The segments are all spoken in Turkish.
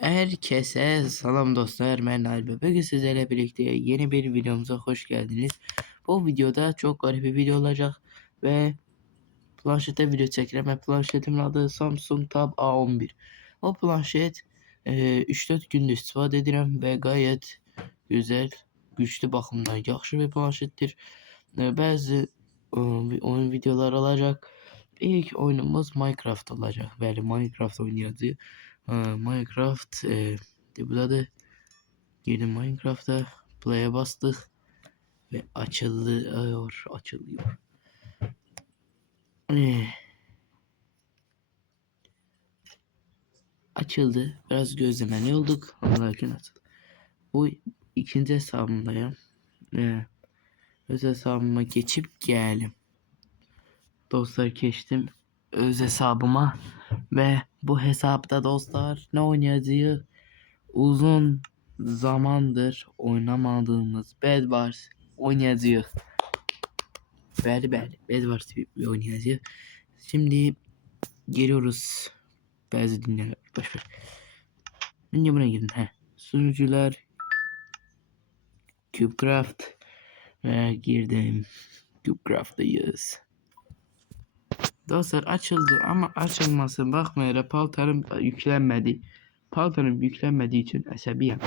Herkese selam dostlar, ben Alp. Bugün sizlerle birlikte yeni bir videomuza hoş geldiniz. Bu videoda çok garip bir video olacak ve planşete video çekeceğim. Ve planşetimin adı Samsung Tab A11. O planşet 3-4 gündür istifadə edirəm və gayet güzel, güçlü baxımdan yaxşı bir planşetdir. Bəzi oyun videoları olacak. İlk oyunumuz Minecraft olacak. Bəli, Minecraft oynayacağız. Minecraft burada girdim Minecraft'a, play'e bastık ve açılıyor. Açıldı. Biraz gözlemeli olduk. Lakin açıldı. Bu ikinci hesabımdayım. Öz hesabıma geçip geldim. Dostlar geçtim öz hesabıma ve bu hesapta dostlar ne oynayacağız? Uzun zamandır oynamadığımız Bed Wars oynayacağız. Bed Wars oynayacağız. Şimdi geliyoruz. Bazı dinler boş ver. Önce buna gidin. Sunucular CubeCraft ve girdim. CubeCraft'tayız. Dostlar açıldı ama açılması bakmayarak paltarım yüklenmedi. Paltarım yüklenmediği için əsəbiyəm.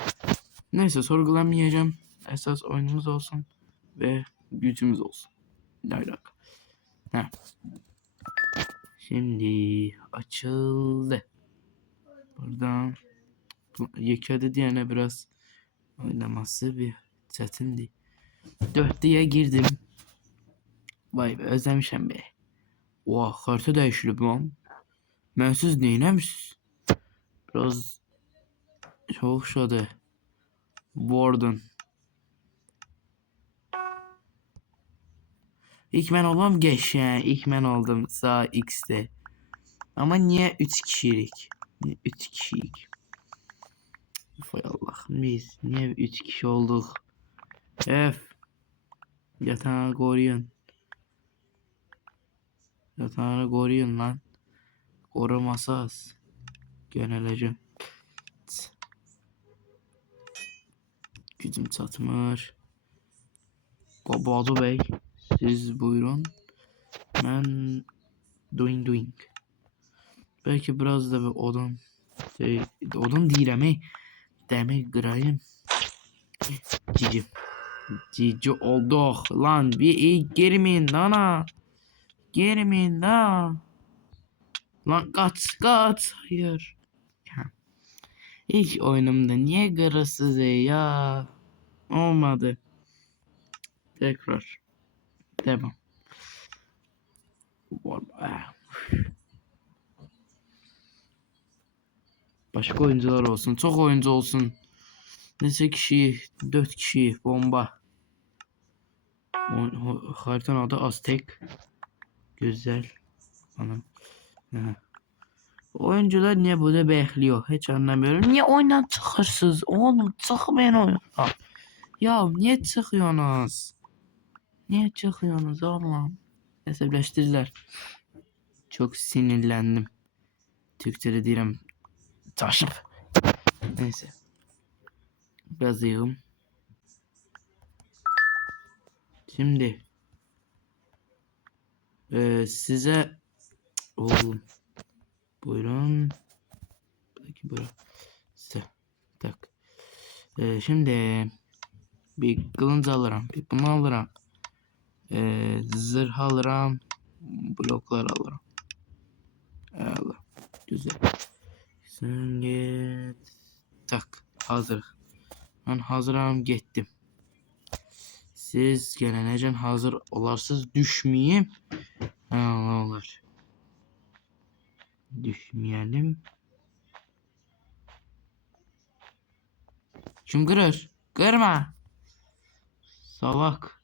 Neyse sorgulamayacağım. Esas oyunumuz olsun ve gücümüz olsun. Ne alaka? Şimdi açıldı. Buradan yekədi diyene biraz oynaması bir çetindi. 4'lüye girdim. Vay be, özlemişim be. Oha, harita değişilib lan. Mən siz neynəmişsiniz? Biraz çok şadı. Warden. İlk mən olam geçen. İlk mən oldum sağ X'de. Ama niye 3 kişilik? Niye 3 kişilik? Hay Allah'ım, biz niye 3 kişi olduk? Yatağı koruyun. Yatağını koruyun lan. Korumasaz. Göneleceğim. Gücüm çatmır. Badu Bey, siz buyurun. Ben doing. Belki biraz da bir odun deyirəm, demek kırayım. Cici olduk lan, bir girmeyin lan. Girmeyin lan. Lan kaç. Hayır. İlk oyunumda niye kırısız ya? Olmadı. Tekrar. Devam. Başka oyuncular olsun. Çok oyuncu olsun. Neçə kişi? 4 kişi. Bomba. Haritanın adı Aztek. Güzel. Anam. Oyuncular niye burada bekliyor? Hiç anlamıyorum. Niye oyundan çıkırsınız? Oğlum çıkmayın oyun. Ya niye çıkıyorsunuz? Niye çıkıyorsunuz oğlum? Hesaplaştırdılar. Çok sinirlendim. Türkçe'de diyelim. Taşıp. Neyse. Biraz yığım. Şimdi size oğlum buyurun. Belki buyurun. Size. Tak. Şimdi bir kılınç alırım. Bir bunu alırım. Zırh alırım. Bloklar alırım. Allah. Güzel. Şimdi tak. Hazır. Ben hazırım, gittim. Siz gelenecen hazır olarsız, düşmeyeyim. Allah olur. Düşmeyelim. Kim kırır? Kırma. Salak.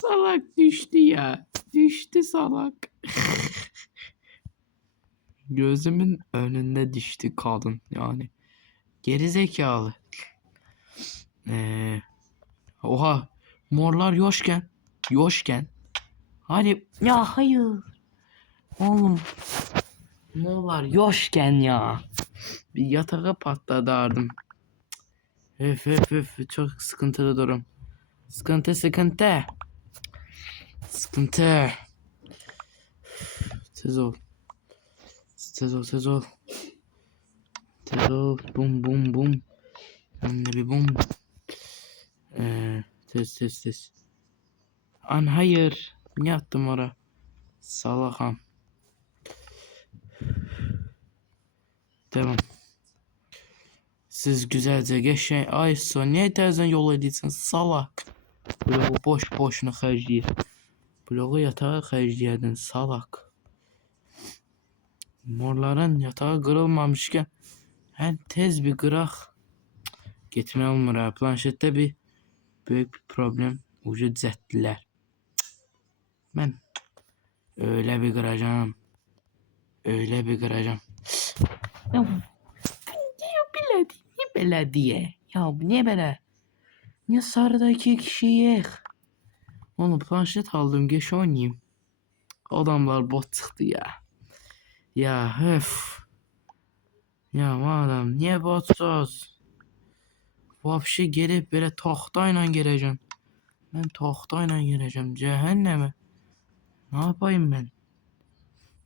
Salak düştü ya. Düştü salak. Gözümün önünde düştü kadın yani. Geri zekalı. Oha. Morlar yoşken. Hadi. Ya hayır. Oğlum ne var yoşken ya. Bir yatağa patladardım. Öf çok sıkıntılı durum. Sıkıntı. Sıkıntı. Tez ol. Tez ol. Bum. Bir bum. Tez. An hayır. Ne yaptım oraya? Salakam. Devam. Siz güzelce geçin. Ay son niye tersen yol ediyorsun salak. Bloğu boşuna xərcləyir. Bloğu yatağa xərcləyədin salak. Morların yatağı kırılmamışken tez bir qıraq. Getmək olmur ha. Planşetdə bir büyük bir problem vücud düzəltdilər. Ben öyle bir kıracağım. Öyle bir kıracağım. Niye belediye? Ya niye böyle? Niye sarıdaki kişiyi? Onu planşet aldım geç oynayayım. Adamlar bot çıktı ya. Ya öf. Ya madem niye botsuz? Vapşi gelip böyle tahtayla geleceğim. Ben tahtayla geleceğim cehenneme. Ne yapayım ben?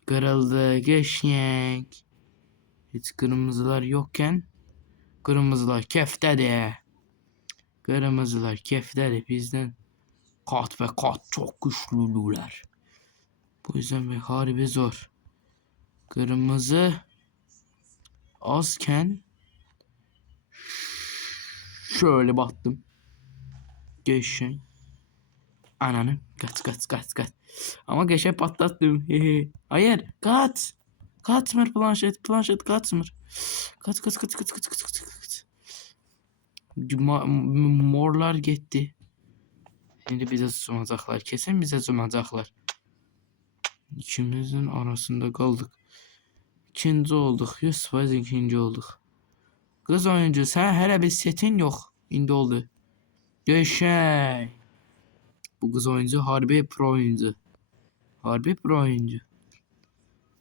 Kırıldı geçyek. Hiç kırmızılar yokken kırmızılar keftedir. Kırmızılar keftedir bizden. Kat ve kat çok güçlüler. Bu yüzden bir harbi zor. Kırmızı azken şöyle baktım. Geçen. Ananı kaç. Ama geçe patlattım. Hayır kaç. Kaçmır planşet kaçmır. Kaç. Morlar gitti. Şimdi bize sunacaklar. Kesin bize sunacaklar. İkimizin arasında kaldık. İkinci olduk. 100% ikinci olduk. Kız oyuncu sen hele bir setin yok. İndi oldu. Geçey. Bu kız oyuncu harbi pro oyuncu.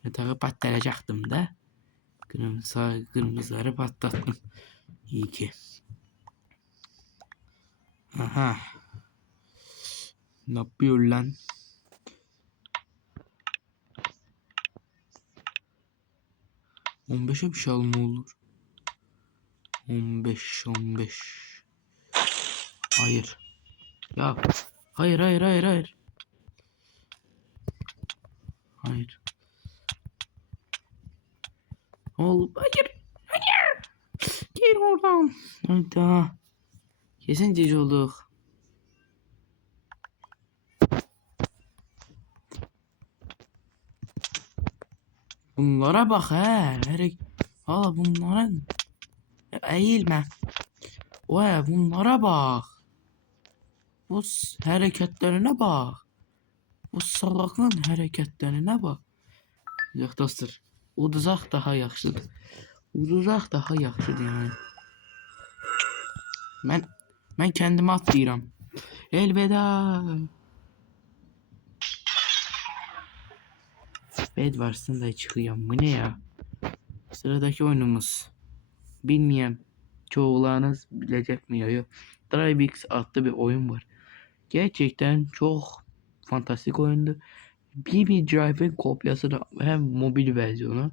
Yatağı patlayacaktım da. Kırmızıları patlattım. İyi ki. Aha. Ne yapıyor lan? ...15'e bir şey alma olur. 15. Hayır. Ya. Hayır. Hayır. Oğlum hayır. Gel oradan. Hayda. Kesin cici olduk. Bunlara bak he. Hala bunların. Eğilme. Oya bunlara bak. Bu hareketlerine bak. Bu salaklığın hareketlerine bak. Yox dostlar. Uduzaq daha yaxşıdır. Yani. Ben kendime atlayıram. Elveda. Bedwars'ın da çıkıyorum. Bu ne ya? Sıradaki oyunumuz. Bilmeyen çoğularınız bilecek mi ya? DriveX adlı bir oyun var. Gerçekten çok fantastik oyundu. BB Drive'in kopyası da hem mobil versiyonu.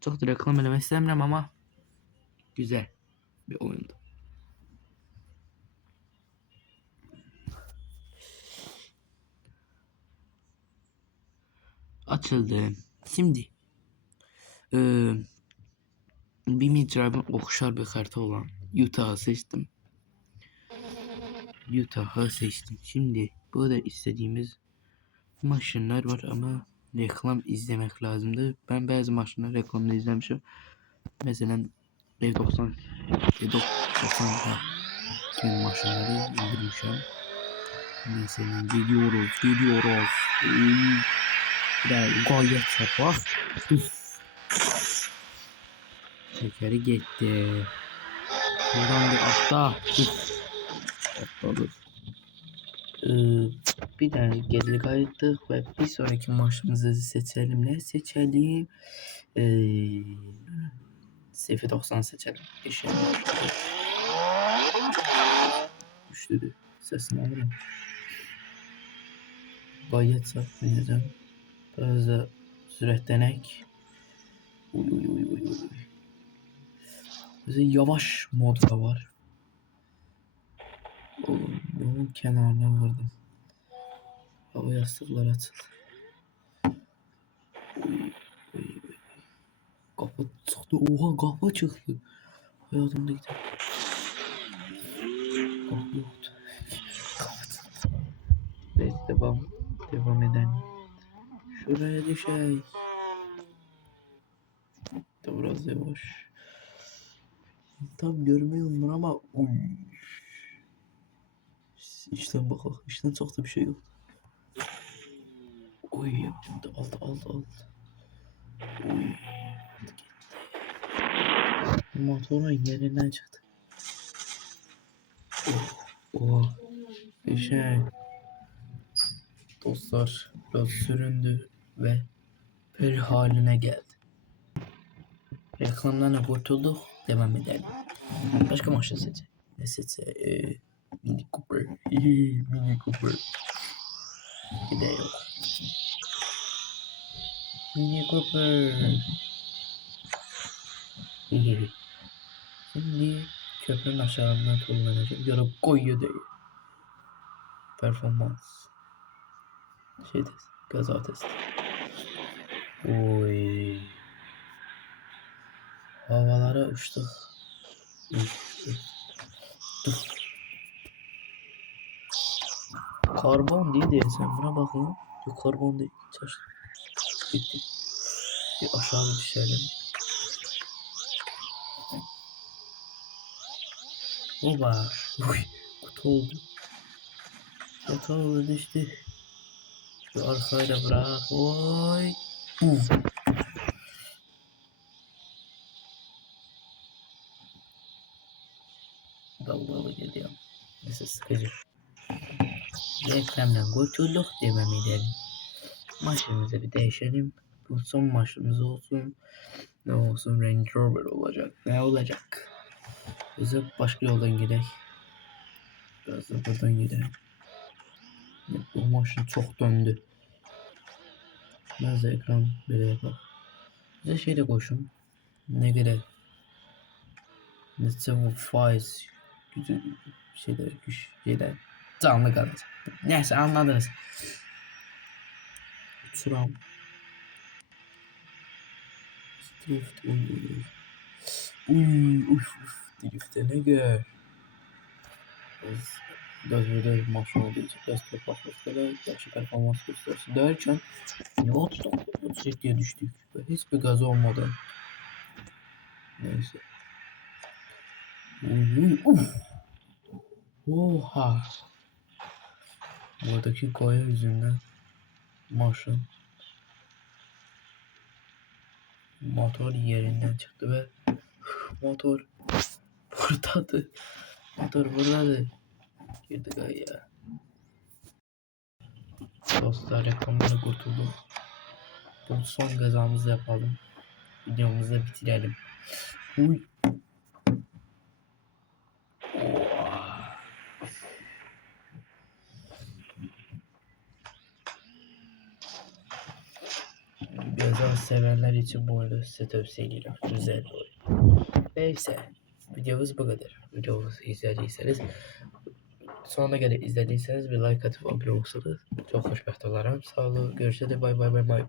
Çok da reklam eləmək istəmirəm ama güzel bir oyundu. Açıldı. Şimdi BB Drive'in okşar bir kartı olan Utah'ı seçtim. Şimdi burada istediğimiz maşınlar var ama reklam izlemek lazımdı. Ben bazı maşınlar reklamını izlemişim. Mesela F90 kimi maşınları indirmişim. Mesela geliyoruz. Gayet sabah. Tekeri gitti. Buradan bir atla. Atladık. Bir tane geri kayıttık ve bir sonraki maçımızı seçelim. Ne seçelim? SF90 seçelim. Eşeğin başladı. Düştü. Sesini alırım. Gayet saklayacağım. Biraz da sürətlenek. Uy. Bize yavaş mod da var. Oğlum yolun kenarına vurdum. Hava yastıklar açıldı. Uy. Kapı çıktı. Oha kapı çıktı. Hayatımda gidelim. Kapı yoktu. Kapı çıktı. Neyse devam edelim. Şuraya düşey. Da biraz yavaş. Tam görmüyorum bunu ama uy. İşten bakalım. İşten çok da bir şey yok. Uy aldı. Uy. Motorun yerinden çıktı. Oh. Dostlar biraz süründü ve bir haline geldi. Reklamdan kurtulduk. Devam edelim. Başka maşın seçe. Ne seçe? Mini Cooper. Mini Cooper. Gidelim. Mini Cooper. Şimdi köprünün aşağıdan turlanacak. Yarıp koyuyor değil. Performans. Gaza testi. Oy. Havalara uçtuk. Karbon değil de sen buna bak lan. Yok karbon değil. Gitti. Bir aşağı düşelim. Oba. Uy. Kutu oldu düştü. Şu arkayı da bırak. Oy. Dalgalı geliyor. Neyse sıkıcı. Reklamdan kurtulduk demem edelim. Maçımızı bir değişelim. Bu son maçımız olsun. Ne olsun? Range Rover olacak. Ne olacak? Bize başka yoldan gidelim. Biraz da buradan gidelim. Bu maçın çok döndü. Biraz da ekran böyle yapalım. Bize şeyde koşun. Ne gerek? Netse faiz. Şeyde canlı kalacak. Neyse anladınız. Uçuram. Drift. Drift'e ne gör. Biraz böyle maşın olduğu için biraz topraklıkta da gerçek performans gösterisi derken ne 30 diye düştük. Hiçbir gaz olmadı. Neyse. Oha. Buradaki koya yüzünden maşın motor yerinden çıktı ve motor buradadı. Girdi gaya. Dostlar reklamları kurtulduk. Bu son gazamızı yapalım. Videomuzu da bitirelim. Uy. Gaza sevenler için bu arada size tavsiye ederim. Güzel bir oyun. Neyse. Videomuz bu kadar. Videomuzu izlediyseniz sonuna kadar izlediyseniz bir like atıp abone olursanız çok hoşbext olurum. Sağ olun. Görüşürüz. Bay bay.